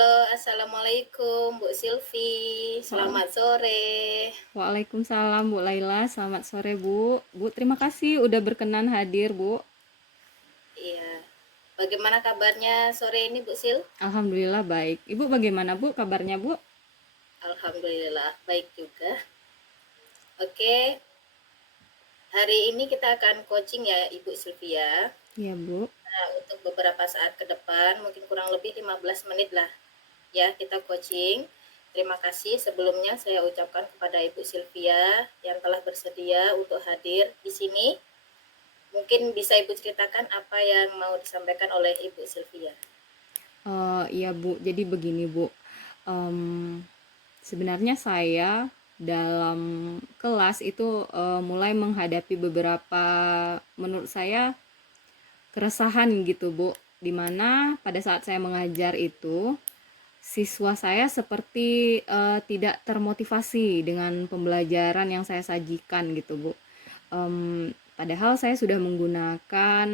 Halo, assalamualaikum Bu Silvi. Wa- Selamat sore. Waalaikumsalam Bu Laila, selamat sore Bu. Bu, terima kasih udah berkenan hadir Bu. Iya. Bagaimana kabarnya sore ini Bu Sil? Alhamdulillah baik. Ibu bagaimana Bu kabarnya Bu? Alhamdulillah baik juga. Oke, hari ini kita akan coaching ya Ibu Sylvia. Iya Bu. Nah, untuk beberapa saat ke depan, mungkin kurang lebih 15 menit lah ya kita coaching. Terima kasih sebelumnya saya ucapkan kepada Ibu Sylvia yang telah bersedia untuk hadir di sini. Mungkin bisa Ibu ceritakan apa yang mau disampaikan oleh Ibu Sylvia. Iya Bu, jadi begini Bu. Em, Sebenarnya saya dalam kelas itu mulai menghadapi beberapa, menurut saya, keresahan gitu Bu. Dimana pada saat saya mengajar itu siswa saya seperti tidak termotivasi dengan pembelajaran yang saya sajikan gitu Bu. Padahal saya sudah menggunakan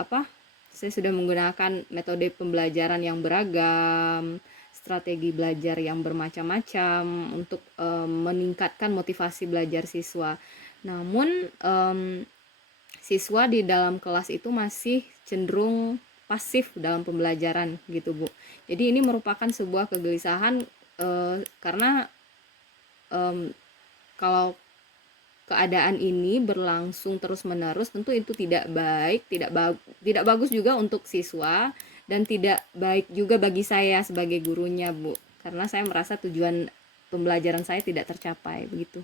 apa? Saya sudah menggunakan metode pembelajaran yang beragam, strategi belajar yang bermacam-macam untuk meningkatkan motivasi belajar siswa. Namun siswa di dalam kelas itu masih cenderung pasif dalam pembelajaran gitu Bu. Jadi ini merupakan sebuah kegelisahan karena kalau keadaan ini berlangsung terus-menerus tentu itu tidak baik, tidak bagus juga untuk siswa dan tidak baik juga bagi saya sebagai gurunya Bu. Karena saya merasa tujuan pembelajaran saya tidak tercapai begitu.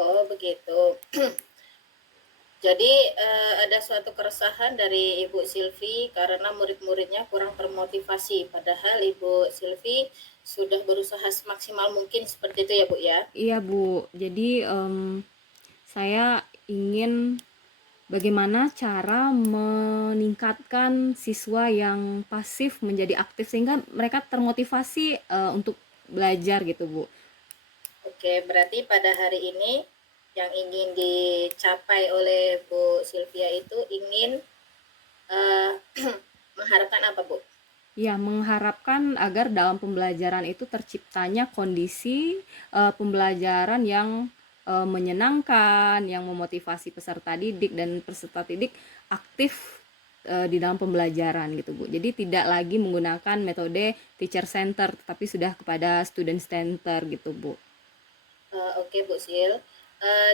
Oh, begitu. Jadi ada suatu keresahan dari Ibu Silvi karena murid-muridnya kurang termotivasi. Padahal Ibu Silvi sudah berusaha semaksimal mungkin seperti itu ya Bu ya. Iya Bu, jadi saya ingin bagaimana cara meningkatkan siswa yang pasif menjadi aktif sehingga mereka termotivasi untuk belajar gitu Bu. Oke, berarti pada hari ini yang ingin dicapai oleh Bu Silvia itu ingin eh, mengharapkan apa Bu? Ya, mengharapkan agar dalam pembelajaran itu terciptanya kondisi pembelajaran yang menyenangkan, yang memotivasi peserta didik dan peserta didik aktif di dalam pembelajaran gitu Bu. Jadi tidak lagi menggunakan metode teacher center, tetapi sudah kepada student center gitu Bu. Oke Bu Sil.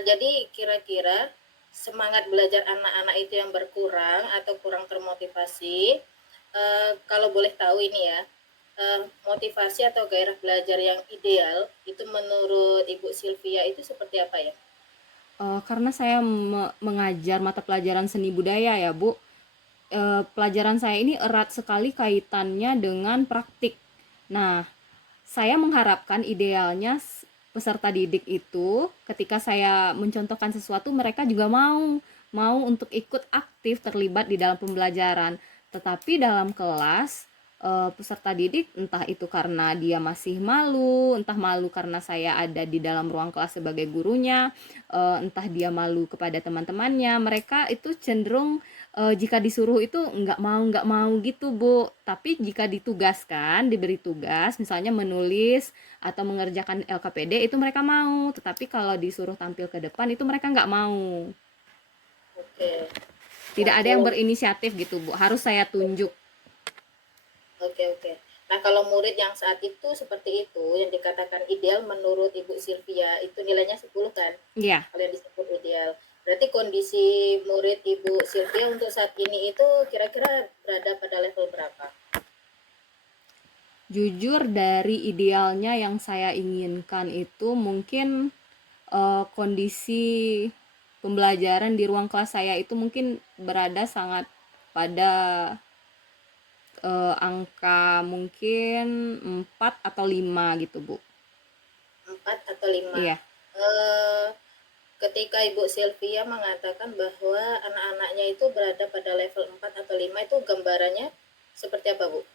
Jadi kira-kira semangat belajar anak-anak itu yang berkurang atau kurang termotivasi, kalau boleh tahu ini ya, motivasi atau gairah belajar yang ideal itu menurut Ibu Sylvia itu seperti apa ya? Karena saya mengajar mata pelajaran seni budaya ya Bu, pelajaran saya ini erat sekali kaitannya dengan praktik. Nah, saya mengharapkan idealnya peserta didik itu ketika saya mencontohkan sesuatu mereka juga mau untuk ikut aktif terlibat di dalam pembelajaran. Tetapi dalam kelas peserta didik entah itu karena dia masih malu, entah malu karena saya ada di dalam ruang kelas sebagai gurunya, entah dia malu kepada teman-temannya, mereka itu cenderung jika disuruh itu nggak mau gitu Bu. Tapi jika ditugaskan, diberi tugas misalnya menulis atau mengerjakan LKPD itu mereka mau, tetapi kalau disuruh tampil ke depan itu mereka nggak mau. Oke, Tidak yang ada yang belum. berinisiatif gitu Bu, harus saya tunjuk. Oke, oke. Nah, kalau murid yang saat itu seperti itu, yang dikatakan ideal menurut Ibu Sylvia, itu nilainya 10 kan? Iya, Kalau yang disebut ideal. Berarti kondisi murid Ibu Sylvia untuk saat ini itu kira-kira berada pada level berapa? jujur dari idealnya yang saya inginkan itu mungkin kondisi pembelajaran di ruang kelas saya itu mungkin berada sangat pada angka mungkin 4 atau 5 gitu Bu. 4 atau 5? Iya. Eh, ketika Ibu Sylvia mengatakan bahwa anak-anaknya itu berada pada level 4 atau 5 itu gambarannya seperti apa, Bu?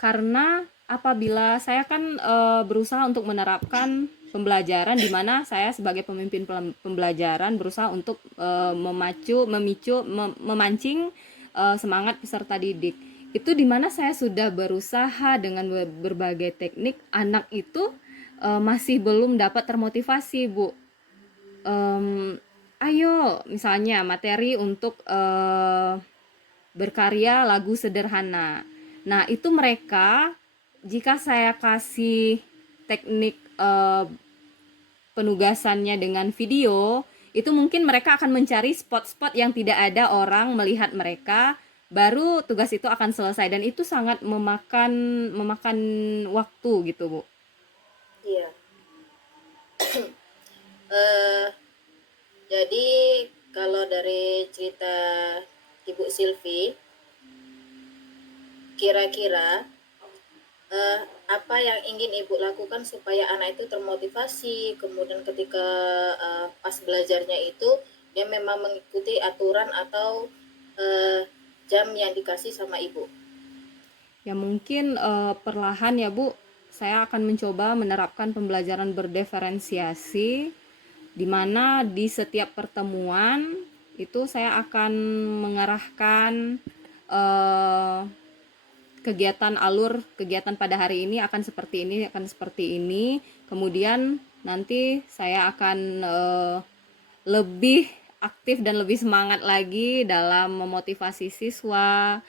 Karena apabila saya kan berusaha untuk menerapkan pembelajaran di mana saya sebagai pemimpin pembelajaran berusaha untuk memacu, memicu, memancing semangat peserta didik. Itu dimana saya sudah berusaha dengan berbagai teknik, anak itu masih belum dapat termotivasi, Bu. Ayo misalnya materi untuk berkarya lagu sederhana. Nah, itu mereka jika saya kasih teknik penugasannya dengan video, itu mungkin mereka akan mencari spot-spot yang tidak ada orang melihat mereka, baru tugas itu akan selesai dan itu sangat memakan memakan waktu gitu, Bu. Iya. Eh, jadi kalau dari cerita Ibu Silvi, kira-kira eh, apa yang ingin Ibu lakukan supaya anak itu termotivasi, kemudian ketika pas belajarnya itu dia memang mengikuti aturan atau eh, jam yang dikasih sama Ibu? Ya mungkin perlahan ya Bu, saya akan mencoba menerapkan pembelajaran berdiferensiasi di mana di setiap pertemuan itu saya akan mengarahkan eh, kegiatan alur kegiatan pada hari ini akan seperti ini, akan seperti ini. Kemudian nanti saya akan lebih aktif dan lebih semangat lagi dalam memotivasi siswa,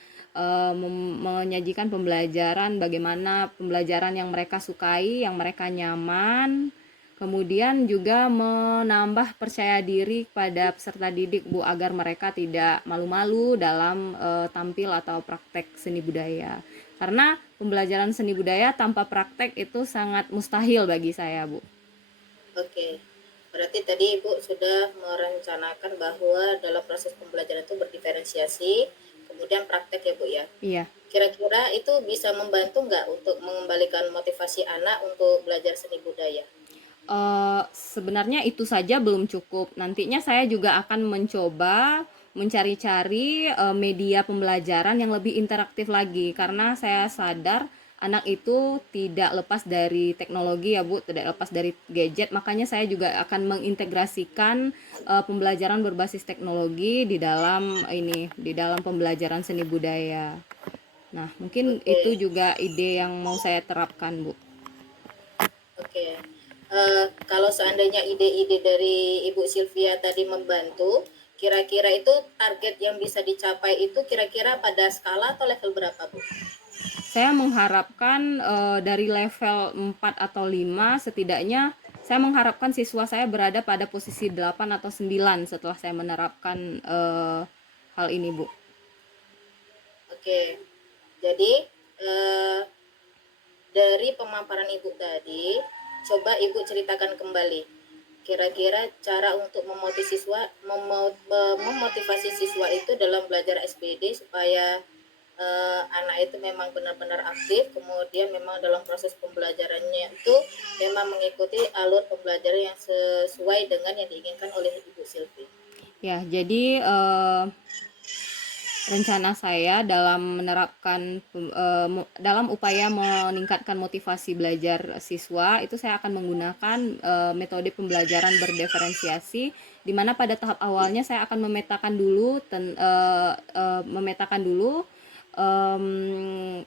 menyajikan pembelajaran, bagaimana pembelajaran yang mereka sukai, yang mereka nyaman. Kemudian juga menambah percaya diri pada peserta didik, Bu, agar mereka tidak malu-malu dalam tampil atau praktek seni budaya. Karena pembelajaran seni budaya tanpa praktek itu sangat mustahil bagi saya, Bu. Oke, berarti tadi Ibu sudah merencanakan bahwa dalam proses pembelajaran itu berdiferensiasi, kemudian praktek ya Bu ya. Iya. Kira-kira itu bisa membantu nggak untuk mengembalikan motivasi anak untuk belajar seni budaya? Sebenarnya itu saja belum cukup. Nantinya saya juga akan mencoba mencari-cari media pembelajaran yang lebih interaktif lagi karena saya sadar anak itu tidak lepas dari teknologi ya Bu, tidak lepas dari gadget. Makanya saya juga akan mengintegrasikan pembelajaran berbasis teknologi di dalam pembelajaran seni budaya. Nah, mungkin itu Oke, juga ide yang mau saya terapkan, Bu. oke. Kalau seandainya ide-ide dari Ibu Sylvia tadi membantu, kira-kira itu target yang bisa dicapai itu kira-kira pada skala atau level berapa Bu? Saya mengharapkan dari level 4 atau 5 setidaknya saya mengharapkan siswa saya berada pada posisi 8 atau 9 setelah saya menerapkan hal ini, Bu. Oke, jadi eh, dari pemaparan Ibu tadi, coba Ibu ceritakan kembali. Kira-kira cara untuk memotivasi siswa itu dalam belajar SPD supaya anak itu memang benar-benar aktif, kemudian memang dalam proses pembelajarannya itu memang mengikuti alur pembelajaran yang sesuai dengan yang diinginkan oleh Ibu Silvi. Ya, jadi rencana saya dalam menerapkan dalam upaya meningkatkan motivasi belajar siswa itu saya akan menggunakan metode pembelajaran berdiferensiasi di mana pada tahap awalnya saya akan memetakan dulu um,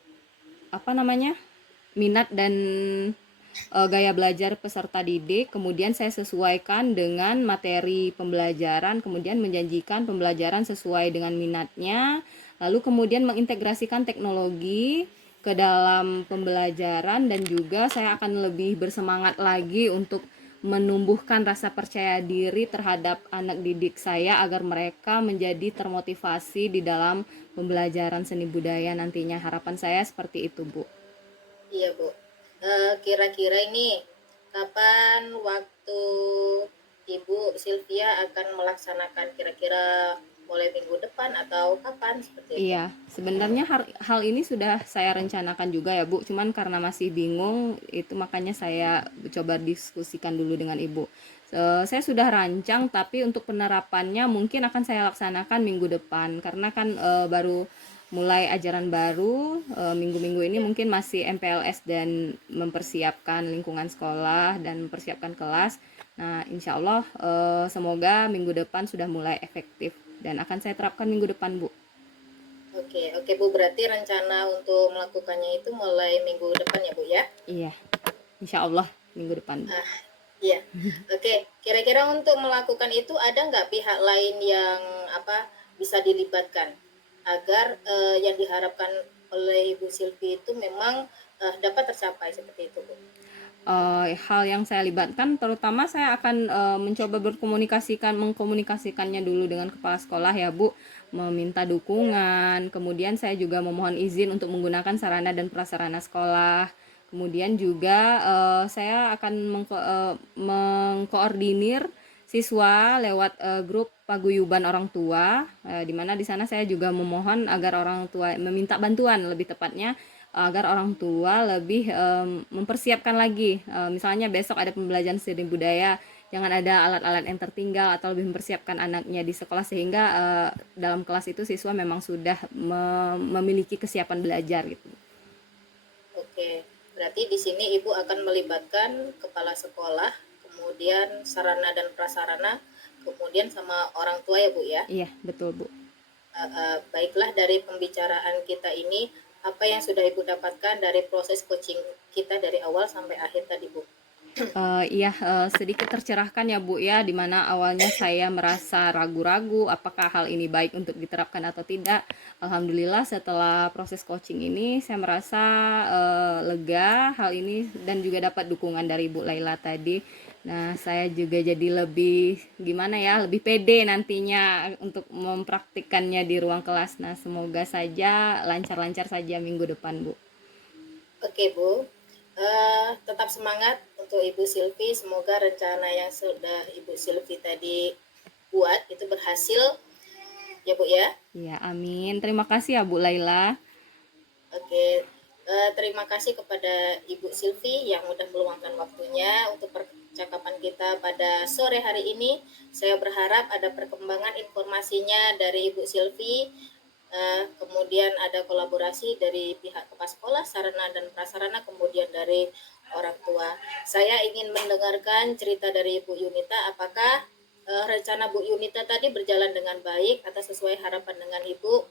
apa namanya minat dan gaya belajar peserta didik, kemudian saya sesuaikan dengan materi pembelajaran, kemudian menjanjikan pembelajaran sesuai dengan minatnya, lalu kemudian mengintegrasikan teknologi ke dalam pembelajaran dan juga saya akan lebih bersemangat lagi untuk menumbuhkan rasa percaya diri terhadap anak didik saya agar mereka menjadi termotivasi di dalam pembelajaran seni budaya nantinya. Harapan saya seperti itu, Bu. Iya Bu. Kira-kira ini kapan waktu Ibu Sylvia akan melaksanakan, kira-kira mulai minggu depan atau kapan seperti itu? Iya, sebenarnya hal ini sudah saya rencanakan juga ya Bu, cuman karena masih bingung itu makanya saya coba diskusikan dulu dengan Ibu. Saya sudah rancang tapi untuk penerapannya mungkin akan saya laksanakan minggu depan karena kan baru mulai ajaran baru, minggu-minggu ini Ya. mungkin masih MPLS dan mempersiapkan lingkungan sekolah dan mempersiapkan kelas. Nah, insya Allah semoga minggu depan sudah mulai efektif dan akan saya terapkan minggu depan Bu. Oke, oke Bu, berarti rencana untuk melakukannya itu mulai minggu depan ya Bu ya? Iya, insya Allah minggu depan, Bu. Ah, iya. Oke, kira-kira untuk melakukan itu ada nggak pihak lain yang apa bisa dilibatkan agar yang diharapkan oleh Ibu Silvi itu memang dapat tercapai seperti itu Bu? Hal yang saya libatkan terutama saya akan mencoba mengkomunikasikannya dulu dengan kepala sekolah ya Bu, meminta dukungan, kemudian saya juga memohon izin untuk menggunakan sarana dan prasarana sekolah, kemudian juga saya akan mengkoordinir siswa lewat grup paguyuban orang tua, di mana di sana saya juga memohon agar orang tua meminta bantuan lebih tepatnya agar orang tua lebih mempersiapkan lagi, misalnya besok ada pembelajaran seni budaya, jangan ada alat-alat yang tertinggal atau lebih mempersiapkan anaknya di sekolah sehingga dalam kelas itu siswa memang sudah memiliki kesiapan belajar gitu. Oke, berarti di sini Ibu akan melibatkan kepala sekolah, kemudian sarana dan prasarana, kemudian sama orang tua ya Bu ya. Iya, betul Bu. Baiklah, dari pembicaraan kita ini, apa yang sudah Ibu dapatkan dari proses coaching kita dari awal sampai akhir tadi Bu? Iya, sedikit tercerahkan ya Bu ya, dimana awalnya saya merasa ragu-ragu apakah hal ini baik untuk diterapkan atau tidak. Alhamdulillah setelah proses coaching ini saya merasa lega hal ini dan juga dapat dukungan dari Bu Laila tadi. Nah, saya juga jadi lebih gimana ya, lebih pede nantinya untuk mempraktikkannya di ruang kelas. Nah, semoga saja lancar-lancar saja minggu depan Bu. Oke Bu, tetap semangat untuk Ibu Silvi. Semoga rencana yang sudah Ibu Silvi tadi buat itu berhasil ya Bu ya. Ya, amin. Terima kasih ya Bu Laila. Oke, terima kasih kepada Ibu Silvi yang sudah meluangkan waktunya untuk percakapan kita pada sore hari ini. Saya berharap ada perkembangan informasinya dari Ibu Silvi, kemudian ada kolaborasi dari pihak kepala sekolah, sarana dan prasarana, kemudian dari orang tua. Saya ingin mendengarkan cerita dari Ibu Yunita, apakah rencana Bu Yunita tadi berjalan dengan baik atau sesuai harapan dengan Ibu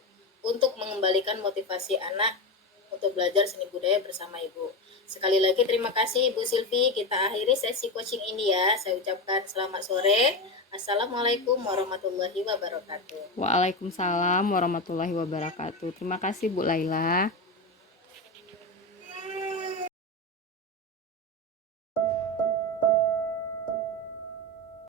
untuk mengembalikan motivasi anak untuk belajar seni budaya bersama Ibu. Sekali lagi terima kasih Ibu Silvi. Kita akhiri sesi coaching ini ya. Saya ucapkan selamat sore. Assalamualaikum warahmatullahi wabarakatuh. Waalaikumsalam warahmatullahi wabarakatuh. Terima kasih Bu Laila.